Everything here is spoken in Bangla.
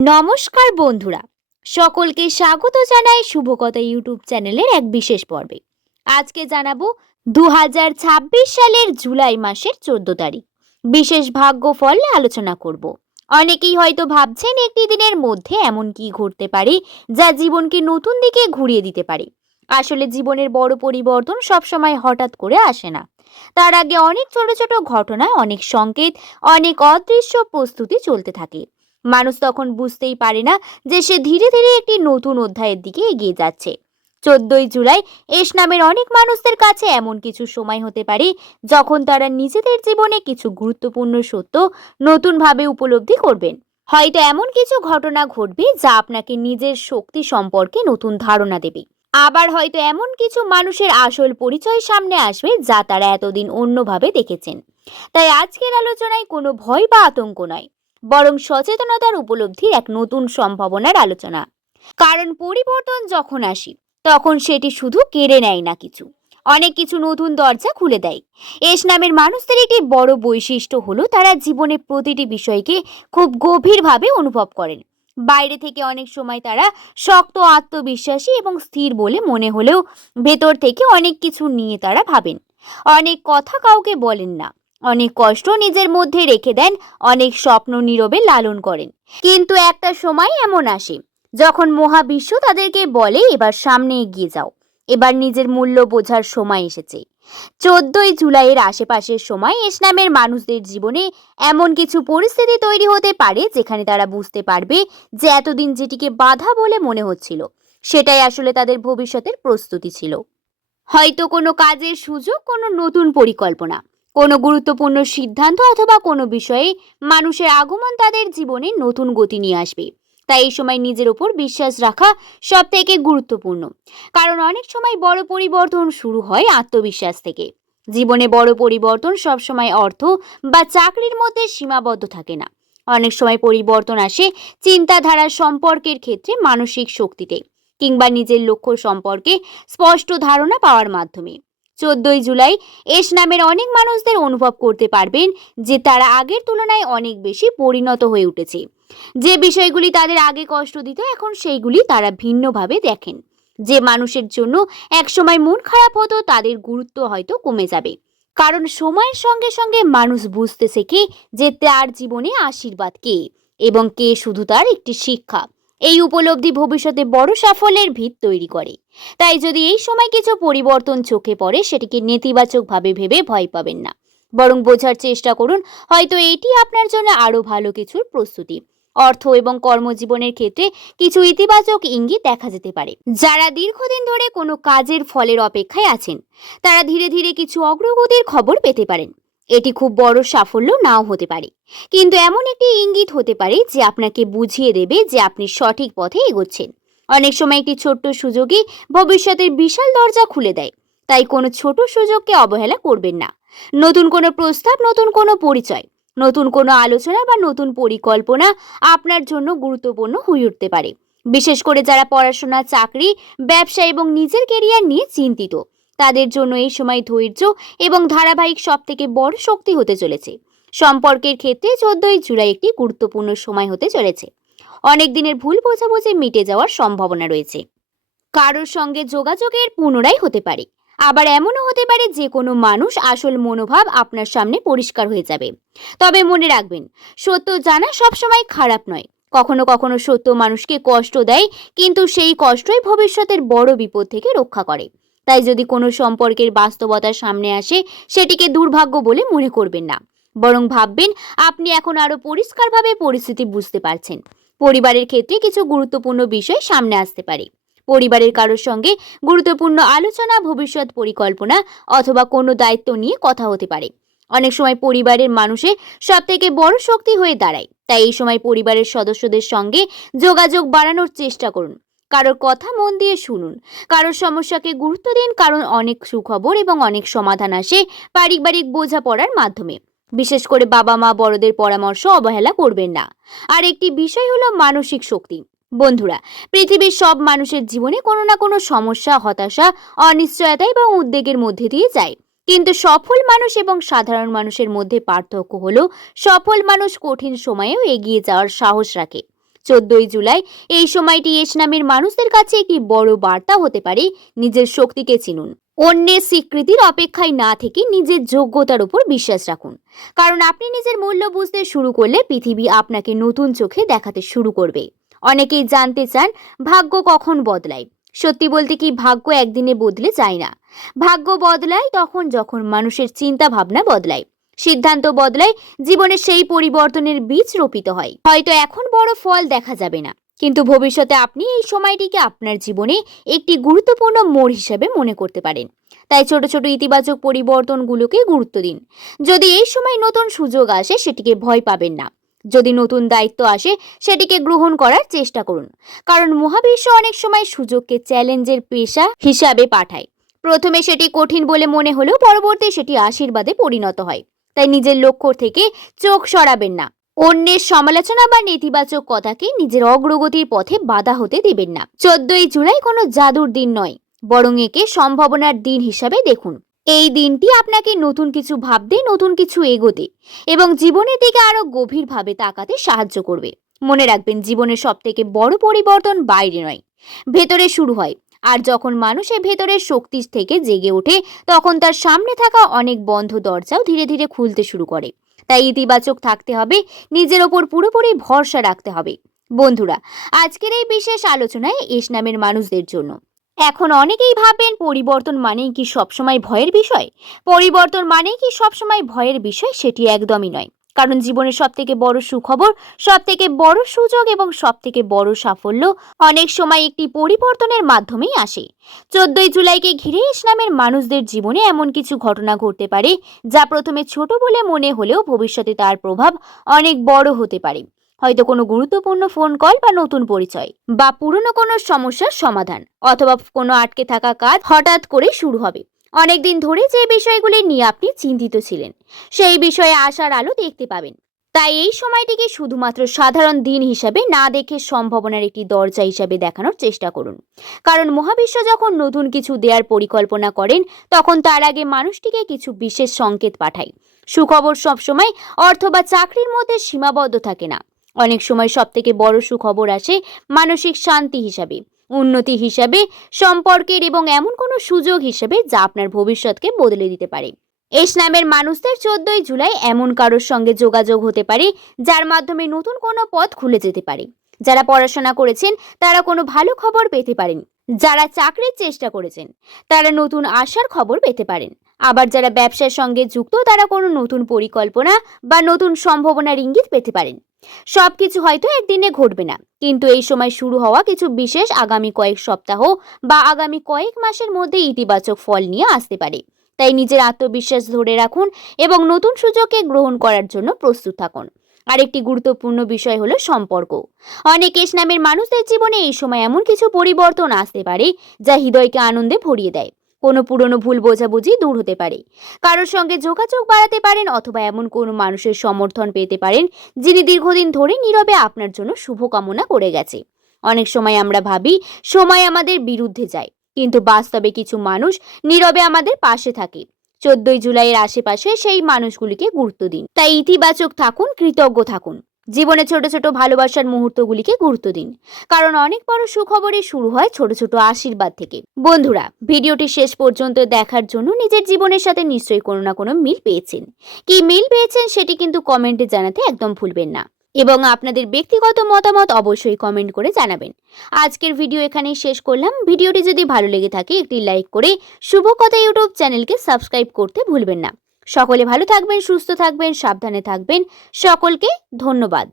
নমস্কার বন্ধুরা, সকলকে স্বাগত জানাই শুভকথা ইউটিউব চ্যানেলের এক বিশেষ পর্বে। আজকে জানাবো 2026 সালের জুলাই মাসের 14 তারিখ বিশেষ ভাগ্যফল আলোচনা করব। অনেকেই হয়তো ভাবছেন একটি দিনের মধ্যে এমন কি ঘটতে পারে যা জীবনকে নতুন দিকে ঘুরিয়ে দিতে পারে। আসলে জীবনের বড় পরিবর্তন সবসময় হঠাৎ করে আসে না। তার আগে অনেক ছোট ছোট ঘটনা, অনেক সংকেত, অনেক অদৃশ্য প্রস্তুতি চলতে থাকে। মানুষ তখন বুঝতেই পারে না যে সে ধীরে ধীরে একটি নতুন অধ্যায়ের দিকে এগিয়ে যাচ্ছে। 14ই জুলাই এস নামের অনেক মানুষদের কাছে এমন কিছু সময় হতে পারে যখন তারা নিজেদের জীবনে কিছু গুরুত্বপূর্ণ সত্য নতুনভাবে উপলব্ধি করবেন। হয়তো এমন কিছু ঘটনা ঘটবে যা আপনাকে নিজের শক্তি সম্পর্কে নতুন ধারণা দেবে। আবার হয়তো এমন কিছু মানুষের আসল পরিচয় সামনে আসবে যা তারা এতদিন অন্যভাবে দেখেছেন। তাই আজকের আলোচনায় কোনো ভয় বা আতঙ্ক নয়, বরং সচেতনতার উপলব্ধির এক নতুন সম্ভাবনার আলোচনা। কারণ পরিবর্তন যখন আসে তখন সেটি শুধু কেড়ে নেয় না, অনেক কিছু নতুন দরজা খুলে দেয়। এস নামের মানুষদের একটি বড় বৈশিষ্ট্য হলো তারা জীবনের প্রতিটি বিষয়কে খুব গভীরভাবে অনুভব করেন। বাইরে থেকে অনেক সময় তারা শক্ত, আত্মবিশ্বাসী এবং স্থির বলে মনে হলেও ভেতর থেকে অনেক কিছু নিয়ে তারা ভাবেন। অনেক কথা কাউকে বলেন না, অনেক কষ্ট নিজের মধ্যে রেখে দেন, অনেক স্বপ্ন নীরবে লালন করেন। কিন্তু একটা সময় এমন আসে যখন মহাবিশ্ব তাদেরকে বলে, এবার সামনে এগিয়ে যাও, এবার নিজের মূল্য বোঝার সময় এসেছে। 14ই জুলাইয়ের আশেপাশের সময় এস নামের মানুষদের জীবনে এমন কিছু পরিস্থিতি তৈরি হতে পারে যেখানে তারা বুঝতে পারবে যে এতদিন যেটিকে বাধা বলে মনে হচ্ছিল সেটাই আসলে তাদের ভবিষ্যতের প্রস্তুতি ছিল। হয়তো কোনো কাজের সুযোগ, কোনো নতুন পরিকল্পনা, কোনো গুরুত্বপূর্ণ সিদ্ধান্ত অথবা কোনো বিষয়ে মানুষের আগমন তাদের জীবনে নতুন গতি নিয়ে আসবে। তাই এই সময় নিজের উপর বিশ্বাস রাখা সব থেকে গুরুত্বপূর্ণ। কারণ অনেক সময় বড় পরিবর্তন শুরু হয় আত্মবিশ্বাস থেকে। জীবনে বড় পরিবর্তন সবসময় অর্থ বা চাকরির মধ্যে সীমাবদ্ধ থাকে না। অনেক সময় পরিবর্তন আসে চিন্তাধারার সম্পর্কের ক্ষেত্রে, মানসিক শক্তিতে, কিংবা নিজের লক্ষ্য সম্পর্কে স্পষ্ট ধারণা পাওয়ার মাধ্যমে। 14ই জুলাই এস নামের অনেক মানুষদের অনুভব করতে পারবেন যে তারা আগের তুলনায় অনেক বেশি পরিণত হয়ে উঠেছে। যে বিষয়গুলি তাদের আগে কষ্ট দিত এখন সেইগুলি তারা ভিন্নভাবে দেখেন। যে মানুষের জন্য একসময় মন খারাপ হতো তাদের গুরুত্ব হয়তো কমে যাবে। কারণ সময়ের সঙ্গে সঙ্গে মানুষ বুঝতে শেখে যে তার জীবনে আশীর্বাদ কে এবং কে শুধু তার একটি শিক্ষা। এই উপলব্ধি ভবিষ্যতে বড় সাফল্যের ভিত তৈরি করে। তাই যদি এই সময় কিছু পরিবর্তন চোখে পড়ে সেটিকে নেতিবাচকভাবে ভেবে ভয় পাবেন না, বরং বোঝার চেষ্টা করুন হয়তো এটি আপনার জন্য আরো ভালো কিছুর প্রস্তুতি। অর্থ এবং কর্মজীবনের ক্ষেত্রে কিছু ইতিবাচক ইঙ্গিত দেখা যেতে পারে। যারা দীর্ঘদিন ধরে কোনো কাজের ফলের অপেক্ষায় আছেন তারা ধীরে ধীরে কিছু অগ্রগতির খবর পেতে পারেন। এটি খুব বড় সাফল্য নাও হতে পারে, কিন্তু এমন একটি ইঙ্গিত হতে পারে যে আপনাকে বুঝিয়ে দেবে যে আপনি সঠিক পথে এগোচ্ছেন। অনেক সময় একটি ছোট্ট সুযোগই ভবিষ্যতের বিশাল দরজা খুলে দেয়। তাই কোনো ছোট সুযোগকে অবহেলা করবেন না। নতুন কোনো প্রস্তাব, নতুন কোনো পরিচয়, নতুন কোনো আলোচনা বা নতুন পরিকল্পনা আপনার জন্য গুরুত্বপূর্ণ হয়ে উঠতে পারে। বিশেষ করে যারা পড়াশোনা, চাকরি, ব্যবসা এবং নিজের কেরিয়ার নিয়ে চিন্তিত তাদের জন্য এই সময় ধৈর্য এবং ধারাবাহিক সব থেকে বড় শক্তি হতে চলেছে। সম্পর্কের ক্ষেত্রে 14ই জুলাই একটি গুরুত্বপূর্ণ সময় হতে চলেছে। অনেক দিনের ভুল বোঝাবুঝি মিটে যাওয়ার সম্ভাবনা রয়েছে। কারোর সঙ্গে যোগাযোগের পুনরায় হতে পারে। আবার এমনও হতে পারে যে কোনো মানুষ আসল মনোভাব আপনার সামনে পরিষ্কার হয়ে যাবে। তবে মনে রাখবেন, সত্য জানা সবসময় খারাপ নয়। কখনো কখনো সত্য মানুষকে কষ্ট দেয়, কিন্তু সেই কষ্টই ভবিষ্যতের বড় বিপদ থেকে রক্ষা করে। তাই যদি কোনো সম্পর্কের বাস্তবতা সামনে আসে সেটিকে দুর্ভাগ্য বলে মনে করবেন না, বরং ভাববেন আপনি এখন আরো পরিষ্কারভাবে পরিস্থিতি বুঝতে পারছেন। পরিবারের ক্ষেত্রে কিছু গুরুত্বপূর্ণ বিষয় সামনে আসতে পারে। পরিবারের কারোর সঙ্গে গুরুত্বপূর্ণ আলোচনা, ভবিষ্যৎ পরিকল্পনা অথবা কোনো দায়িত্ব নিয়ে কথা হতে পারে। অনেক সময় পরিবারের মানুষের সব থেকে বড় শক্তি হয়ে দাঁড়ায়। তাই এই সময় পরিবারের সদস্যদের সঙ্গে যোগাযোগ বাড়ানোর চেষ্টা করুন। কারোর কথা মন দিয়ে শুনুন, কারোর সমস্যাকে গুরুত্ব দিন, কারণ অনেক সুখবর এবং অনেক সমাধান আসে পারিবারিক বোঝাপড়ার মাধ্যমে। বিশেষ করে বাবা মা বড়দের পরামর্শ অবহেলা করবেন না। আর একটি বিষয় হলো মানসিক শক্তি। বন্ধুরা, পৃথিবীর সব মানুষের জীবনে কোনো না কোনো সমস্যা, হতাশা, অনিশ্চয়তা এবং উদ্বেগের মধ্যে দিয়ে যায়। কিন্তু সফল মানুষ এবং সাধারণ মানুষের মধ্যে পার্থক্য হলো সফল মানুষ কঠিন সময়েও এগিয়ে যাওয়ার সাহস রাখে। 14ই জুলাই এই সময়টি এস নামের মানুষদের কাছে একটি বড় বার্তা হতে পারে। নিজের শক্তিকে চিনুন, অন্যের স্বীকৃতির অপেক্ষায় না থেকে নিজের যোগ্যতার উপর বিশ্বাস রাখুন। কারণ আপনি নিজের মূল্য বুঝতে শুরু করলে পৃথিবী আপনাকে নতুন চোখে দেখাতে শুরু করবে। অনেকেই জানতে চান ভাগ্য কখন বদলায়। সত্যি বলতে কি, ভাগ্য একদিনে বদলে যায় না। ভাগ্য বদলায় তখন যখন মানুষের চিন্তা ভাবনা বদলায়, সিদ্ধান্ত বদলায়, জীবনে সেই পরিবর্তনের বীজ রোপিত হয়। হয়তো এখন বড় ফল দেখা যাবে না, কিন্তু ভবিষ্যতে আপনি এই সময়টিকে আপনার জীবনে একটি গুরুত্বপূর্ণ মোড় হিসেবে মনে করতে পারেন। তাই ছোট ছোট ইতিবাচক পরিবর্তনগুলোকে গুরুত্ব দিন। যদি এই সময় নতুন সুযোগ আসে, সেটিকে ভয় পাবেন না। যদি নতুন দায়িত্ব আসে, সেটিকে গ্রহণ করার চেষ্টা করুন। কারণ মহাবিশ্ব অনেক সময় সুযোগকে চ্যালেঞ্জের পেশা হিসাবে পাঠায়। প্রথমে সেটি কঠিন বলে মনে হলেও পরবর্তী সেটি আশীর্বাদে পরিণত হয়। তাই নিজের লক্ষ্য থেকে চোখ সরাবেন না। অন্যের সমালোচনা বা নেতিবাচক কথাকে নিজের অগ্রগতির পথে বাধা হতে দিবেন না। 14ই জুলাই কোনো জাদুর দিন নয়, বরং একে সম্ভাবনার দিন হিসাবে দেখুন। এই দিনটি আপনাকে নতুন কিছু ভাবতে, নতুন কিছু এগোতে এবং জীবনের দিকে আরো গভীরভাবে তাকাতে সাহায্য করবে। মনে রাখবেন, জীবনের সবথেকে বড় পরিবর্তন বাইরে নয়, ভেতরে শুরু হয়। আর যখন মানুষের ভেতরের শক্তি থেকে জেগে ওঠে, তখন তার সামনে থাকা অনেক বন্ধ দরজাও ধীরে ধীরে খুলতে শুরু করে। তাই ইতিবাচক থাকতে হবে, নিজের ওপর পুরোপুরি ভরসা রাখতে হবে। বন্ধুরা, আজকের এই বিশেষ আলোচনায় এস নামের মানুষদের জন্য। এখন অনেকেই ভাবেন পরিবর্তন মানেই কি সবসময় ভয়ের বিষয়? পরিবর্তন মানেই কি সবসময় ভয়ের বিষয়? সেটি একদমই নয়। কারণ জীবনের সবথেকে বড় সুখবর, সবথেকে বড় সুযোগ এবং সবথেকে বড় সাফল্য অনেক সময় একটি পরিবর্তনের মাধ্যমেই আসে। 14ই জুলাইকে ঘিরে এস নামের মানুষদের জীবনে এমন কিছু ঘটনা ঘটতে পারে যা প্রথমে ছোট বলে মনে হলেও ভবিষ্যতে তার প্রভাব অনেক বড় হতে পারে। হয়তো কোনো গুরুত্বপূর্ণ ফোন কল বা নতুন পরিচয়, বা পুরনো কোনো সমস্যার সমাধান, অথবা কোনো আটকে থাকা কাজ হঠাৎ করে শুরু হবে। অনেকদিন ধরে যে বিষয়গুলি নিয়ে আপনি চিন্তিত ছিলেন, সেই বিষয়ে আশার আলো দেখতে পাবেন। তাই এই সময়টিকে শুধুমাত্র সাধারণ দিন হিসাবে না দেখে সম্ভাবনার একটি দরজা হিসাবে দেখানোর চেষ্টা করুন। কারণ মহাবিশ্ব যখন নতুন কিছু দেওয়ার পরিকল্পনা করেন, তখন তার আগে মানুষটিকে কিছু বিশেষ সংকেত পাঠায়। সুখবর সবসময় অর্থ বা চাকরির মধ্যে সীমাবদ্ধ থাকে না। অনেক সময় সবথেকে বড় সুখবর আসে মানসিক শান্তি হিসাবে, উন্নতি হিসাবে, সম্পর্কের এবং এমন কোনো সুযোগ হিসেবে যা আপনার ভবিষ্যৎকে বদলে দিতে পারে। এস নামের মানুষদের 14ই জুলাই এমন কারোর সঙ্গে যোগাযোগ হতে পারে যার মাধ্যমে নতুন কোনো পথ খুলে যেতে পারে। যারা পড়াশোনা করেছেন তারা কোনো ভালো খবর পেতে পারেন। যারা চাকরির চেষ্টা করেছেন তারা নতুন আশার খবর পেতে পারেন। আবার যারা ব্যবসার সঙ্গে যুক্ত তারা কোনো নতুন পরিকল্পনা বা নতুন সম্ভাবনার ইঙ্গিত পেতে পারেন। সবকিছু হয়তো একদিনে ঘটবে না, কিন্তু এই সময় শুরু হওয়া কিছু বিশেষ আগামী কয়েক সপ্তাহ বা আগামী কয়েক মাসের মধ্যে ইতিবাচক ফল নিয়ে আসতে পারে। তাই নিজের আত্মবিশ্বাস ধরে রাখুন এবং নতুন সুযোগকে গ্রহণ করার জন্য প্রস্তুত থাকুন। আরেকটি গুরুত্বপূর্ণ বিষয় হলো সম্পর্ক। অনেক এস নামের মানুষদের জীবনে এই সময় এমন কিছু পরিবর্তন আসতে পারে যা হৃদয়কে আনন্দে ভরিয়ে দেয়। কোনো পুরনো ভুল বোঝাবুঝি দূর হতে পারে, কারোর সঙ্গে যোগাযোগ বাড়াতে পারেন, অথবা এমন কোনো মানুষের সমর্থন পেতে পারেন যিনি দীর্ঘদিন ধরে নীরবে আপনার জন্য শুভকামনা করে গেছে। অনেক সময় আমরা ভাবি সময় আমাদের বিরুদ্ধে যায়, কিন্তু বাস্তবে কিছু মানুষ নীরবে আমাদের পাশে থাকে। 14ই জুলাইয়ের আশেপাশে সেই মানুষগুলিকে গুরুত্ব দিন। তাই ইতিবাচক থাকুন, কৃতজ্ঞ থাকুন, জীবনে ছোট ছোট ভালোবাসার মুহূর্তগুলিকে গুরুত্ব দিন। কারণ অনেক বড় সুখবরই শুরু হয় ছোট ছোট আশীর্বাদ থেকে। বন্ধুরা, ভিডিওটি শেষ পর্যন্ত দেখার জন্য নিজের জীবনের সাথে নিশ্চয়ই কোনো না কোনো মিল পেয়েছেন। কি মিল পেয়েছেন সেটি কিন্তু কমেন্টে জানাতে একদম ভুলবেন না, এবং আপনাদের ব্যক্তিগত মতামত অবশ্যই কমেন্ট করে জানাবেন। আজকের ভিডিও এখানেই শেষ করলাম। ভিডিওটি যদি ভালো লেগে থাকে একটি লাইক করে শুভ কথা ইউটিউব চ্যানেলকে সাবস্ক্রাইব করতে ভুলবেন না। সকলে ভালো থাকবেন, সুস্থ থাকবেন, সাবধানে থাকবেন। সকলকে ধন্যবাদ।